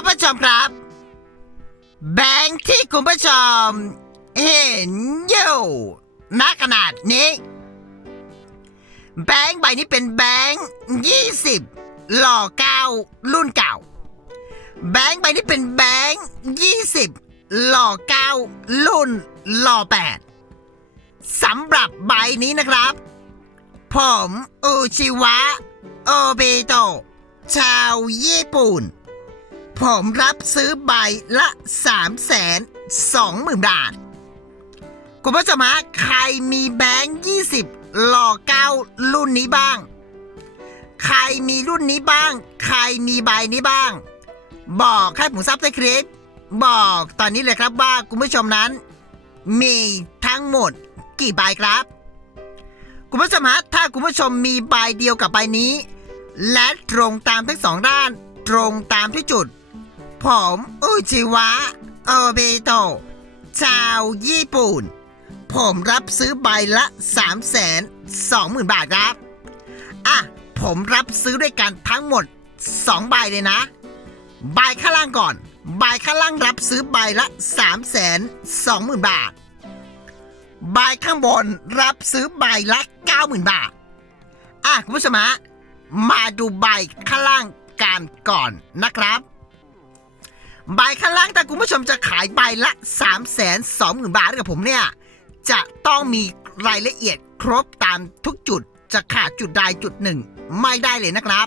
คุณผู้ชมครับ แบงค์ที่คุณผู้ชมเห็นอยู่ณขนาดนี้ แบงค์ใบนี้เป็นแบงค์ยี่สิบหล่อเก้ารุ่นเก่า แบงค์ใบนี้เป็นแบงค์ยี่สิบหล่อเก้ารุ่นหล่อแปดสำหรับใบนี้นะครับ ผมอุชิวะ โอเบโตชาวญี่ปุ่น ผมรับซื้อใบละ 3 2 0 0 0 0 บาท คุณผู้ชมฮะใครมีแบงค์20หล่อเก้ารุ่นนี้บ้าง ใครมีรุ่นนี้บ้าง ใครมีใบนี้บ้าง บอกให้ผมทราบในคลิปบอกตอนนี้เลยครับว่าคุณผู้ชมนั้น มีทั้งหมดกี่ใบครับ คุณผู้ชมฮะถ้าคุณผู้ชมมีใบเดียวกับใบนี้ และตรงตามทั้งสองด้าน ตรงตามที่จุด ผมอุจิวะโอเบโตะชาวญี่ปุ่น ผมรับซื้อใบละ3 2 0 0 0 0 บาทครับ อะ ผมรับซื้อด้วยกันทั้งหมด 2 ใบเลยนะ ใบข้างล่างก่อน ใบข้างล่างรับซื้อใบละ 3 2 0 0 0 0 บาท ใบข้างบนรับซื้อใบละ 90,000 บาท อะ คุณผู้ชมฮะมาดูใบข้างล่างกันก่อนนะครับ ใบข้างล่างแต่คุณผู้ชมจะขายใบละ 3 2 0 0 0 0 บาทกับผมเนี่ย จะต้องมีรายละเอียดครบตามทุกจุดจะขาดจุดใดจุดหนึ่ง ไม่ได้เลยนะครับ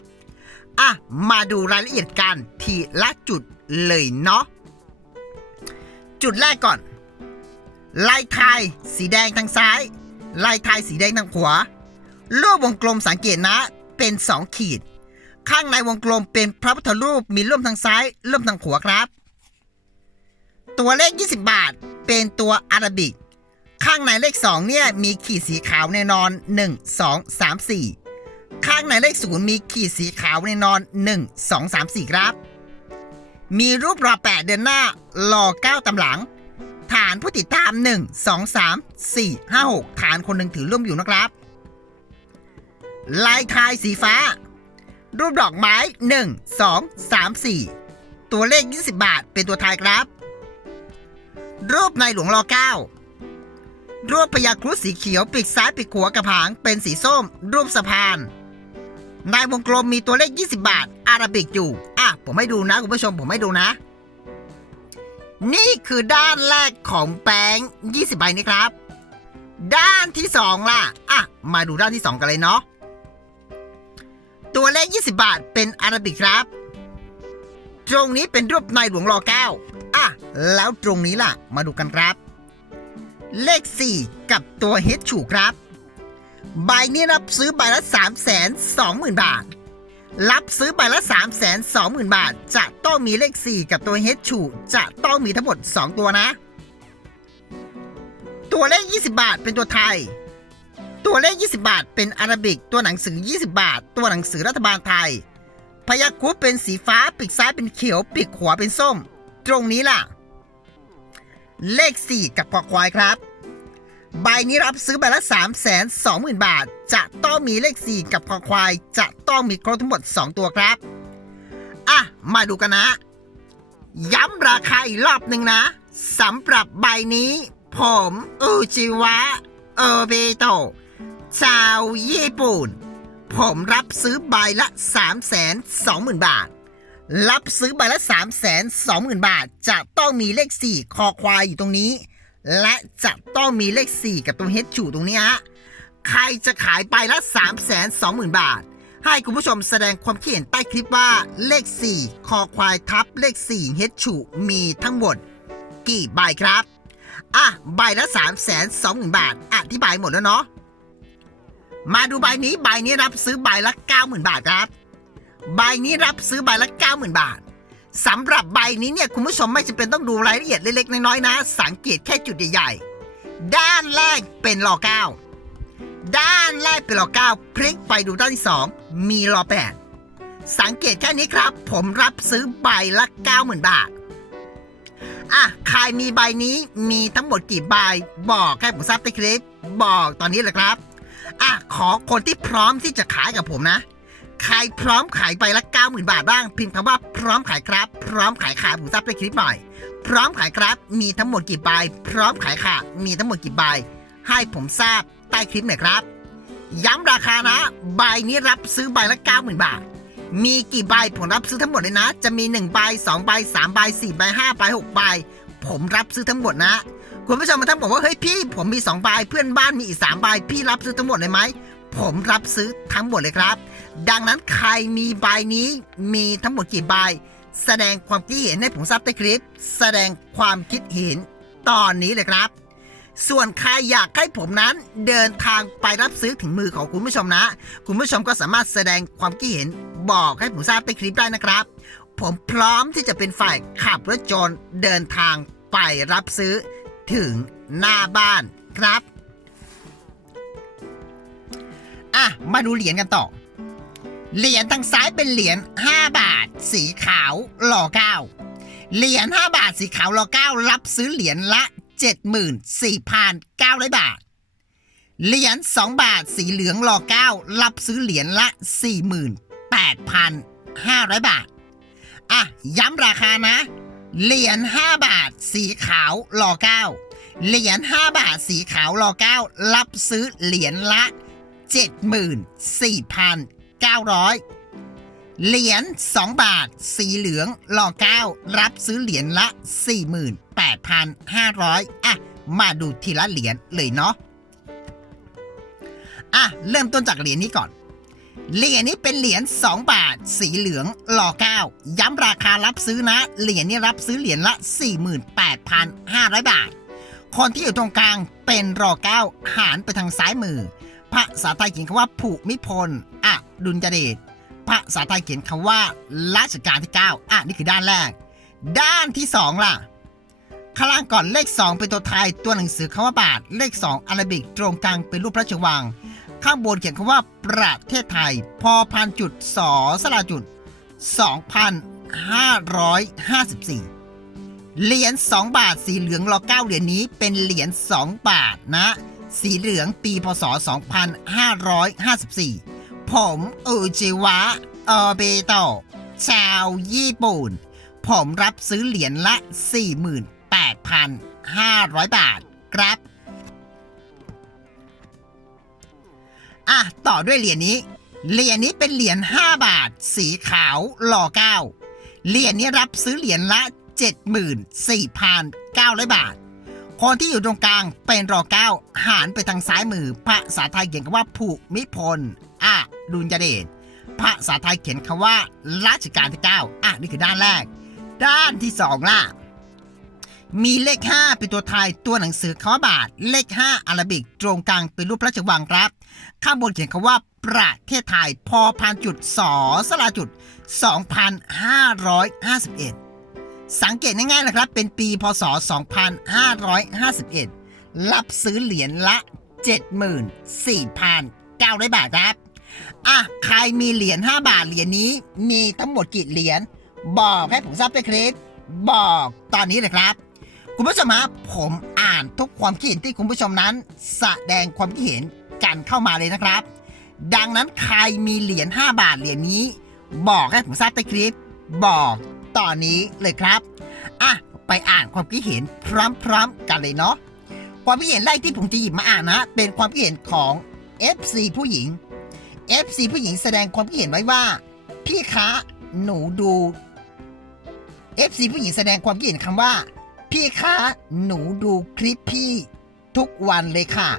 อะ มาดูรายละเอียดกันทีละจุดเลยเนาะจุดแรกก่อน ลายไทยสีแดงทางซ้าย ลายไทยสีแดงทางขวา รูปวงกลมสังเกตนะ เป็นสองขีด ข้างในวงกลมเป็นพระพุทธรูปมีร่มทางซ้ายร่มทางขวาครับ ตัวเลข 20 บาท เป็นตัวอาราบิก ข้างในเลข 2 เนี่ยมีขีดสีขาวแน่นอน 1 2 3 4 ข้างในเลข 0 มีขีดสีขาวแน่นอน 1 2 3 4 ครับ มีรูปรอ 8 เดือนหน้ารอ 9ตำหลัง ฐานผู้ติดตาม 1 2 3 4 5 6 ฐานคนหนึ่งถือร่มอยู่นะครับ ลายทายสีฟ้า รูปดอกไม้ 1 2 3 4 ตัวเลข 20 บาทเป็นตัวทายครับ รูปในหลวงรอเก้ารูปพญาครุฑสีเขียวปีกซ้ายปีกขวากระผางเป็นสีส้ม รูปสะพาน ในวงกลมมีตัวเลข 20 บาท อาราบิกอยู่ อะ ผมให้ดูนะ คุณผู้ชมผมให้ดูนะ นี่คือด้านแรกของแป้ง20 ใบนี้ครับ ด้านที่ 2 ล่ะ อะ มาดูด้านที่ 2 กันเลยเนาะ ตัวเลข20 บาทเป็นอาราบิกครับ ตรงนี้เป็นรูปในหลวงรอเก้าอะ แล้วตรงนี้ล่ะ มาดูกันครับ เลข 4 กับตัวเฮดฉูครับ ใบนี้รับซื้อใบละ 3 2 0 0 0 0 บาท รับซื้อใบละ 3 2 0 0 0 0 บาท จะต้องมีเลข 4 กับตัวเฮดฉูจะต้องมีทั้งหมด 2 ตัวนะ ตัวเลข 20 บาทเป็นตัวไทย ตัวเลข 20 บาท เป็นอาราบิก ตัวหนังสือ 20 บาท ตัวหนังสือรัฐบาลไทย พยัคฆ์คุดเป็นสีฟ้า ปีกซ้ายเป็นเขียว ปีกขวาเป็นส้ม ตรงนี้ล่ะ เลข 4 กับคอควายครับ ใบนี้รับซื้อใบละ 3 2 0 0 0 0 บาท จะต้องมีเลข 4 กับคอควาย จะต้องมีครบทั้งหมด 2 ตัวครับ อะ มาดูกันนะ ย้ำราคาอีกรอบหนึ่งนะสำหรับใบนี้ ผมอุจิวะโอเบโต ชาวญี่ปุ่น ผมรับซื้อใบละ 3 2 0 0 0 0 บาท รับซื้อใบละ 3 2 0 0 0 0 บาท จะต้องมีเลข 4 คอควายอยู่ตรงนี้ และจะต้องมีเลข 4 กับตรงเฮดชูตรงนี้ฮะใครจะขายใบละ 3 2 0 0 0 0 บาท ให้คุณผู้ชมแสดงความคิดเห็นใต้คลิปว่าเลข 4 คอควายทับเลข 4 เฮดชูมีทั้งหมด กี่ใบครับอะใบละ 3 2 0 0 0 0 บาท อธิบายหมดแล้วเนาะ มาดูใบนี้ใบนี้รับซื้อใบละ 90,000 บาทครับ ใบนี้รับซื้อใบละ 90,000 บาทสำหรับใบนี้เนี่ยคุณผู้ชมไม่จำเป็นต้องดูรายละเอียดเล็กๆน้อยๆนะ สังเกตแค่จุดใหญ่ๆด้านแรกเป็นรอเก้าด้านแรกเป็นรอเก้าพลิกไปดูด้านที่สองมีรอแปดสังเกตแค่นี้ครับ ผมรับซื้อใบละ90,000 บาทอะใครมีใบนี้มีทั้งหมดกี่ใบบอกให้ผมทราบในคลิป บอกตอนนี้เลยครับ อะขอคนที่พร้อมที่จะขายกับผมนะ ใครพร้อมขายใบละ 90,000 บาทบ้าง พิมพ์คำว่าพร้อมขายครับ พร้อมขายขาผมทราบในคลิปหน่อย พร้อมขายครับ มีทั้งหมดกี่ใบ พร้อมขายค่ะมีทั้งหมดกี่ใบ ให้ผมทราบใต้คลิปหน่อยครับ ย้ำราคานะ ใบนี้รับซื้อใบละ 90,000 บาท มีกี่ใบผมรับซื้อทั้งหมดเลยนะ จะมี1ใบ2ใบ3ใบ4ใบ5ใบ6ใบผมรับซื้อทั้งหมดนะ คุณผู้ชมมาทั้งบอกว่าเฮ้ยพี่ผมมี2ใบเพื่อนบ้านมีอีก3ใบพี่รับซื้อทั้งหมดเลยไหมผมรับซื้อทั้งหมดเลยครับ ดังนั้นใครมีใบนี้มีทั้งหมดกี่ใบแสดงความคิดเห็นให้ผมทราบใต้คลิป แสดงความคิดเห็นตอนนี้เลยครับ ส่วนใครอยากให้ผมนั้นเดินทางไปรับซื้อถึงมือของคุณผู้ชมนะ คุณผู้ชมก็สามารถแสดงความคิดเห็นบอกให้ผมทราบใต้คลิปได้นะครับ ผมพร้อมที่จะเป็นฝ่ายขับรถจนต์เดินทางไปรับซื้อ ถึงหน้าบ้านครับ อะ มาดูเหรียญกันต่อ เหรียญทางซ้ายเป็นเหรียญ5บาท สีขาวหล่อเก้าเหรียญ5บาทสีขาวหล่อเก้ารับซื้อเหรียญละ 74,900 บาท เหรียญ2บาทสีเหลืองหล่อเก้ารับซื้อเหรียญละ 48,500 บาท อะ ย้ำราคานะ เหรียญ5บาท สีขาวหล่อเก้าเหรียญ5บาท สีขาวหล่อเก้ารับซื้อเหรียญละ 74,900 เหรียญ2บาท สีเหลืองหล่อเก้ารับซื้อเหรียญละ 48,500 อะ มาดูทีละเหรียญเลยเนาะอะ เริ่มต้นจากเหรียญนี้ก่อน เหรียญนี้เป็นเหรียญ2 บาท สีเหลืองหล่อเก้าย้ำราคารับซื้อนะ เหรียญนี้รับซื้อเหรียญละ 48,500 บาท คนที่อยู่ตรงกลางเป็นรอเก้าหารไปทางซ้ายมือ ภาษาไทยเขียนคำว่าภูมิพลอะดุลยเดชภาษาไทยเขียนคำว่ารัชกาลที่ 9 อะ นี่คือด้านแรก ด้านที่ 2 ล่ะ ข้างล่างก่อนเลข 2 เป็นตัวไทยตัวหนังสือคำว่าบาท เลข 2อาราบิกตรงกลางเป็นรูปพระราชวัง ข้างบนเขียนคำว่าประเทศไทย พอพันจุดสอสลาจุด 2,554 เหรียญ2บาทสีเหลืองรอเก้าเหรียญนี้เป็นเหรียญ2บาทนะ สีเหลืองปีพศ 2554 ผมอุจิวะออเบโตะชาวญี่ปุ่น ผมรับซื้อเหรียญละ 48,500 บาท ครับ อะต่อด้วยเหรียญนี้ เหรียญนี้เป็นเหรียญ5บาท สีขาวหล่อเก้าเหรียญนี้รับซื้อเหรียญละ 74,900 บาท คนที่อยู่ตรงกลางเป็นรอเก้าหารไปทางซ้ายมือ ภาษาไทยเขียนคำว่าภูมิพลอะดุลยเดชภาษาไทยเขียนคำว่ารัชกาลที่ 9 อะ นี่คือด้านแรก ด้านที่ 2 ล่ะ มีเลข 5 เป็นตัวไทยตัวหนังสือคำว่าบาท เลข 5อาราบิก ตรงกลางเป็นรูปพระราชวังครับ ข้างบนเขียนคำว่า ประเทศไทยพอพันจุดสอสลาจุด 2,551 สังเกตง่ายๆนะครับ เป็นปีพศ 2551 รับซื้อเหรียญละ 74,900 บาทครับ อะ ใครมีเหรียญ5บาทเหรียญนี้ มีทั้งหมดกี่เหรียญบอกให้ผมทราบด้วยครับบอกตอนนี้เลยครับ คุณผู้ชมฮะผมอ่านทุกความคิดเห็นที่คุณผู้ชมนั้น แสดงความคิดเห็นกันเข้ามาเลยนะครับ ดังนั้นใครมีเหรียญ5บาทเหรียญนี้ บอกให้ผมทราบใต้คลิป บอกตอนนี้เลยครับอะไปอ่านความคิดเห็นพร้อมๆกันเลยเนาะความคิดเห็นแรกที่ผมจะหยิบมาอ่านนะ เป็นความคิดเห็นของ FC ผู้หญิง FC ผู้หญิงแสดงความคิดเห็นไว้ว่า พี่คะหนูดู FC ผู้หญิงแสดงความคิดเห็นคำว่า พี่คะ หนูดูคลิปพี่ ทุกวันเลยค่ะ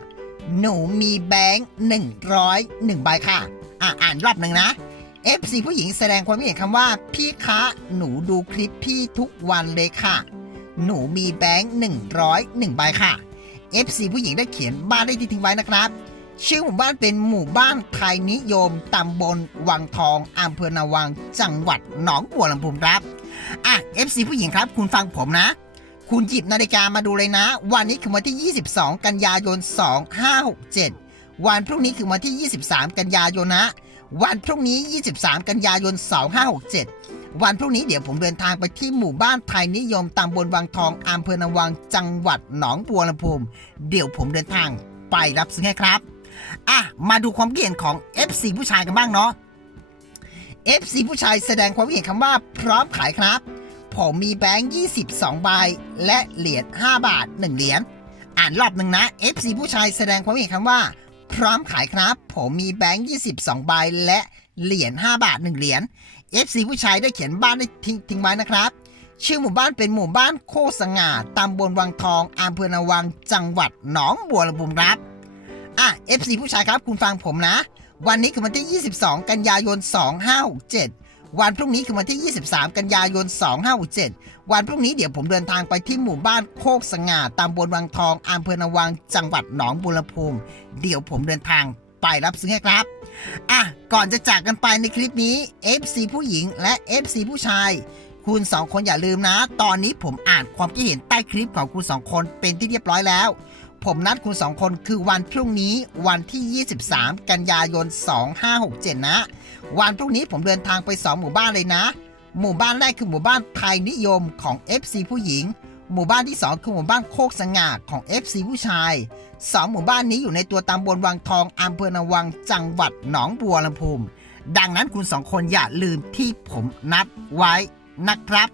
หนูมีแบงค์หนึ่งร้อยหนึ่งใบค่ะ อะอ่านรอบหนึ่งนะ FC ผู้หญิงแสดงความคิดเห็นคำว่า พี่คะ หนูดูคลิปพี่ทุกวันเลยค่ะ หนูมีแบงค์หนึ่งร้อยหนึ่งใบค่ะ FC ผู้หญิงได้เขียนบ้านเลขที่ทิ้งไว้นะครับ ชื่อหมู่บ้านเป็นหมู่บ้านไทยนิยมตำบลวังทองอำเภอนาวัง จังหวัดหนองบัวลำพูครับ อะ FC ผู้หญิงครับ คุณฟังผมนะ คุณหยิบนาฬิกามาดูเลยนะ วันนี้คือวันที่ 22 กันยายน 2567 วันพรุ่งนี้คือวันที่ 23 กันยายนนะ วันพรุ่งนี้ 23 กันยายน 2567 วันพรุ่งนี้เดี๋ยวผมเดินทางไปที่หมู่บ้านไทยนิยมตำบลวังทองอำเภอนาวังจังหวัดหนองบัวลำพูเดี๋ยวผมเดินทางไปรับซื้อให้ครับอะมาดูความคิดเห็นของ FC ผู้ชายกันบ้างเนาะ FC ผู้ชายแสดงความคิดเห็นคำว่าพร้อมขายครับ ผมมีแบงค์22 ใบ และเหรียญ5บาท 1 เหรียญ อ่านรอบหนึ่งนะ FC ผู้ชายแสดงความเห็นคำว่า พร้อมขายครับ ผมมีแบงค์22 ใบ และเหรียญ5บาท 1 เหรียญ FC ผู้ชายได้เขียนบ้านได้ทิ้งทิ้งไว้นะครับ ชื่อหมู่บ้านเป็นหมู่บ้านโคสง่าตำบลวังทองอำเภอนาวัง จังหวัดหนองบัวลำพูครับอะ FC ผู้ชายครับคุณฟังผมนะ วันนี้คือวันที่ 22 กันยายน 2567 วันพรุ่งนี้คือวันที่ 23 กันยายน 2567 วันพรุ่งนี้เดี๋ยวผมเดินทางไปที่หมู่บ้านโคกสง่าตำบลวังทองอำเภอนาวัง จังหวัดหนองบัวลำพูเดี๋ยวผมเดินทางไปรับซื้อให้ครับ อะ ก่อนจะจากกันไปในคลิปนี้ FC ผู้หญิงและ FC ผู้ชาย คุณสองคนอย่าลืมนะ ตอนนี้ผมอ่านความคิดเห็นใต้คลิปของคุณสองคนเป็นที่เรียบร้อยแล้ว ผมนัดคุณสองคนคือวันพรุ่งนี้วันที่ 23 กันยายน 2567 นะ วันพรุ่งนี้ผมเดินทางไป 2 หมู่บ้านเลยนะ หมู่บ้านแรกคือหมู่บ้านไทยนิยมของ FC ผู้หญิง หมู่บ้านที่ 2 คือหมู่บ้านโคกสง่าของ FC ผู้ชาย 2 หมู่บ้านนี้อยู่ในตัวตำบลวังทองอำเภอนาวังจังหวัดหนองบัวลำพูดังนั้นคุณสองคนอย่าลืมที่ผมนัดไว้นะครับ